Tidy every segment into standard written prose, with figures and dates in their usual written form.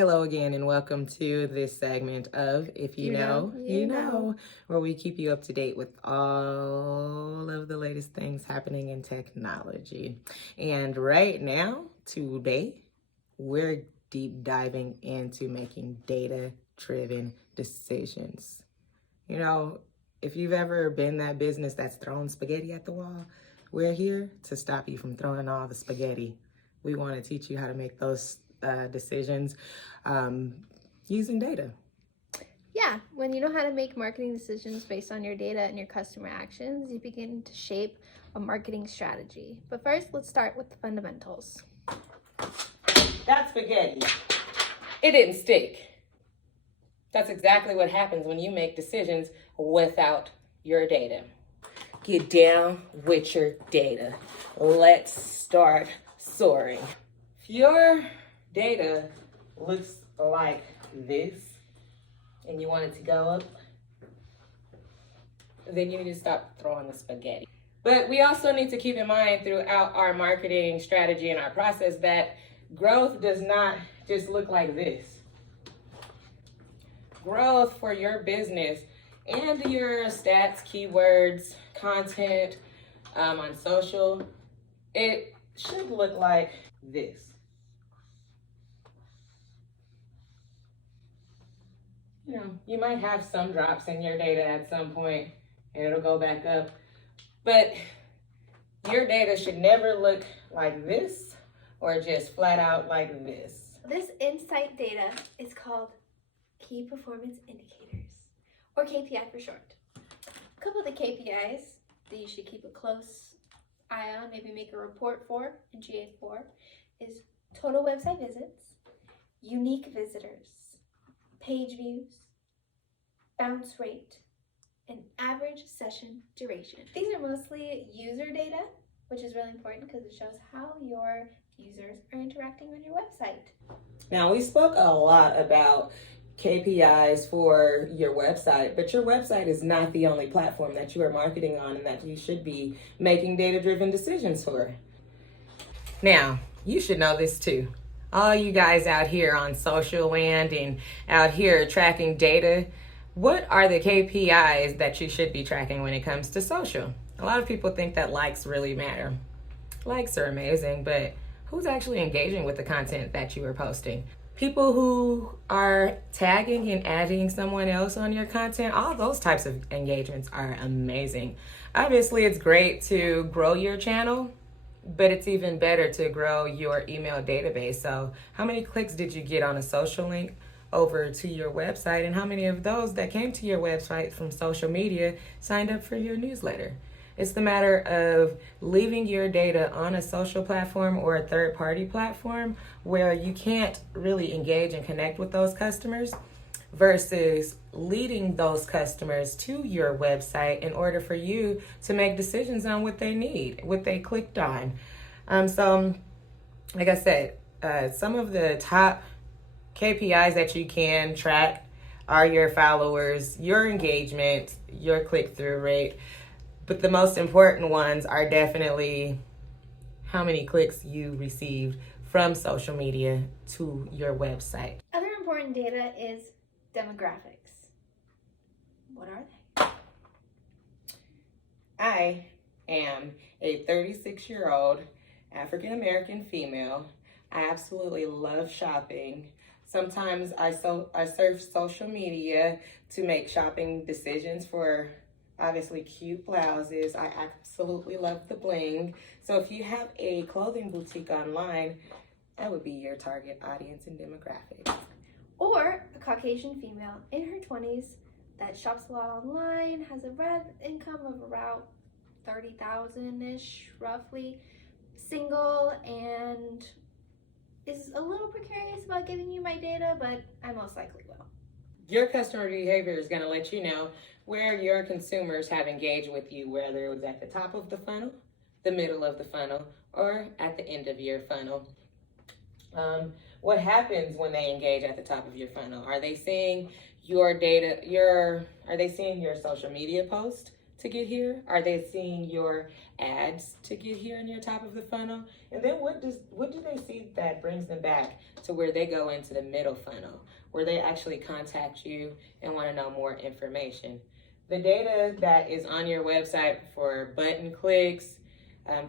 Hello again, and welcome to this segment of If You Know, You Know, where we keep you up to date with all of the latest things happening in technology. And right now, today, we're deep diving into making data-driven decisions. You know, if you've ever been that business that's throwing spaghetti at the wall, we're here to stop you from throwing all the spaghetti. We want to teach you how to make those decisions using data. Yeah, when you know how to make marketing decisions based on your data and your customer actions, you begin to shape a marketing strategy. But first, let's start with the fundamentals. That spaghetti, it didn't stick. That's exactly what happens when you make decisions without your data. Get down with your data. Let's start soaring. If your data looks like this and you want it to go up, then you need to stop throwing the spaghetti. But we also need to keep in mind throughout our marketing strategy and our process that growth does not just look like this. Growth for your business and your stats, keywords, content on social, it should look like this. You know, you might have some drops in your data at some point and it'll go back up, but your data should never look like this or just flat out like this. This insight data is called Key Performance Indicators, or KPI for short. A couple of the KPIs that you should keep a close eye on, maybe make a report for and GA for, is total website visits, unique visitors, page views, bounce rate, and average session duration. These are mostly user data, which is really important because it shows how your users are interacting on your website. Now, we spoke a lot about KPIs for your website, but your website is not the only platform that you are marketing on and that you should be making data-driven decisions for. Now, you should know this too. All you guys out here on social land and out here tracking data, what are the KPIs that you should be tracking when it comes to social? A lot of people think that likes really matter. Likes are amazing, but who's actually engaging with the content that you are posting? People who are tagging and adding someone else on your content, all those types of engagements are amazing. Obviously, it's great to grow your channel, but it's even better to grow your email database. So how many clicks did you get on a social link over to your website, and how many of those that came to your website from social media signed up for your newsletter? It's the matter of leaving your data on a social platform or a third-party platform where you can't really engage and connect with those customers versus leading those customers to your website in order for you to make decisions on what they need, what they clicked on. So, like I said, some of the top KPIs that you can track are your followers, your engagement, your click-through rate. But the most important ones are definitely how many clicks you received from social media to your website. Other important data is demographics. What are they? I am a 36-year-old African-American female. I absolutely love shopping. Sometimes I surf social media to make shopping decisions for obviously cute blouses. I absolutely love the bling. So if you have a clothing boutique online, that would be your target audience and demographic. Or a Caucasian female in her 20s that shops a lot online, has a rev income of about 30,000-ish roughly, single, and is a little precarious about giving you my data, but I most likely will. Your customer behavior is going to let you know where your consumers have engaged with you, whether it was at the top of the funnel, the middle of the funnel, or at the end of your funnel. What happens when they engage at the top of your funnel? Are they seeing your data, are they seeing your social media post to get here? Are they seeing your ads to get here in your top of the funnel? And then what do they see that brings them back to where they go into the middle funnel, where they actually contact you and want to know more information? The data that is on your website for button clicks,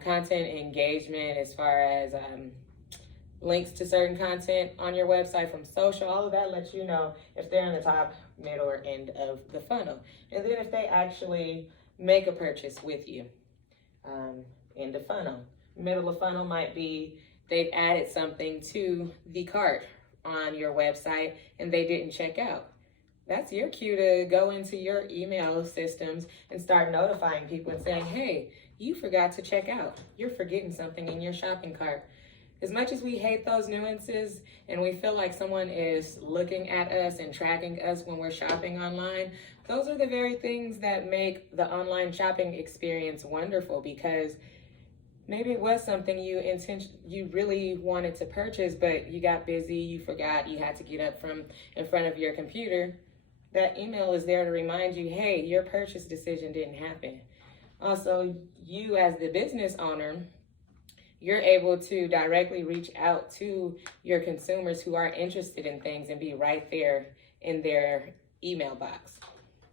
content engagement, as far as links to certain content on your website from social, all of that lets you know if they're in the top, middle, or end of the funnel. And then if they actually make a purchase with you in the funnel. Middle of funnel might be they've added something to the cart on your website and they didn't check out. That's your cue to go into your email systems and start notifying people and saying, hey, you forgot to check out. You're forgetting something in your shopping cart. As much as we hate those nuances and we feel like someone is looking at us and tracking us when we're shopping online, those are the very things that make the online shopping experience wonderful, because maybe it was something you really wanted to purchase, but you got busy, you forgot, you had to get up from in front of your computer. That email is there to remind you, hey, your purchase decision didn't happen. Also, you as the business owner, you're able to directly reach out to your consumers who are interested in things and be right there in their email box.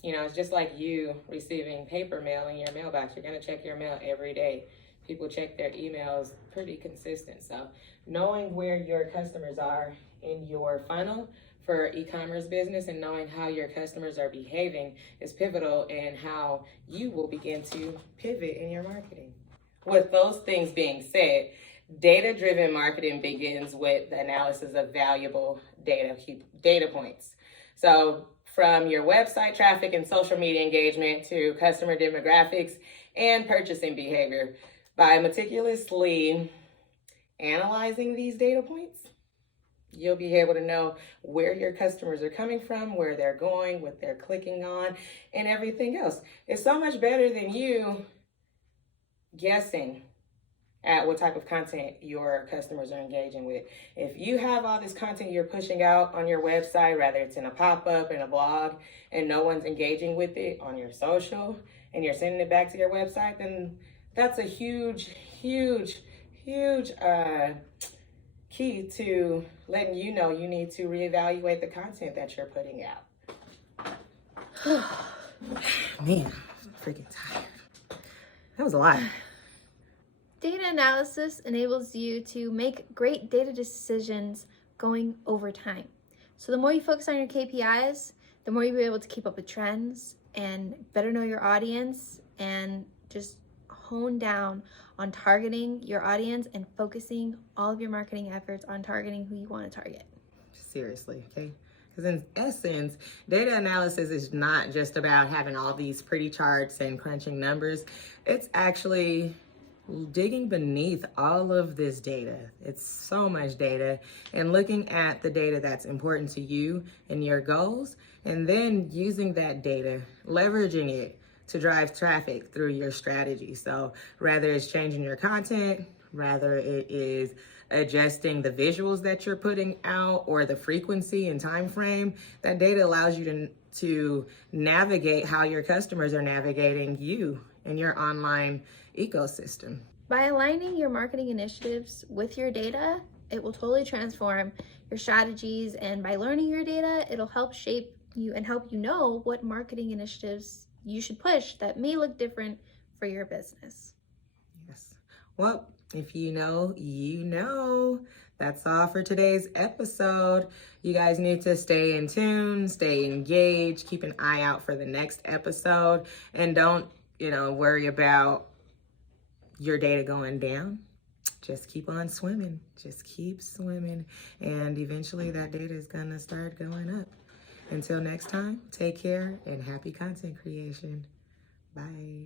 You know, it's just like you receiving paper mail in your mailbox. You're gonna check your mail every day. People check their emails pretty consistent. So knowing where your customers are in your funnel for e-commerce business and knowing how your customers are behaving is pivotal in how you will begin to pivot in your marketing. With those things being said, data-driven marketing begins with the analysis of valuable data points. So from your website traffic and social media engagement to customer demographics and purchasing behavior, by meticulously analyzing these data points, you'll be able to know where your customers are coming from, where they're going, what they're clicking on, and everything else. It's so much better than you guessing at what type of content your customers are engaging with. If you have all this content you're pushing out on your website, whether it's in a pop-up, in a blog, and no one's engaging with it on your social, and you're sending it back to your website, then that's a huge key to letting you know you need to reevaluate the content that you're putting out. Man, I'm freaking tired. That was a lot. Data analysis enables you to make great data decisions going over time. So the more you focus on your KPIs, the more you'll be able to keep up with trends and better know your audience and just hone down on targeting your audience and focusing all of your marketing efforts on targeting who you want to target. Seriously, okay? Because in essence, data analysis is not just about having all these pretty charts and crunching numbers. It's actually digging beneath all of this data. It's so much data, and looking at the data that's important to you and your goals, and then using that data, leveraging it to drive traffic through your strategy. So rather it's changing your content, rather it is adjusting the visuals that you're putting out or the frequency and time frame, that data allows you to navigate how your customers are navigating you and your online ecosystem. By aligning your marketing initiatives with your data, it will totally transform your strategies, and by learning your data, it'll help shape you and help you know what marketing initiatives you should push that may look different for your business. Yes. Well, if you know, you know. That's all for today's episode. You guys need to stay in tune, stay engaged, keep an eye out for the next episode, and don't, worry about your data going down. Just keep on swimming. Just keep swimming, and eventually that data is gonna start going up. Until next time, take care and happy content creation. Bye.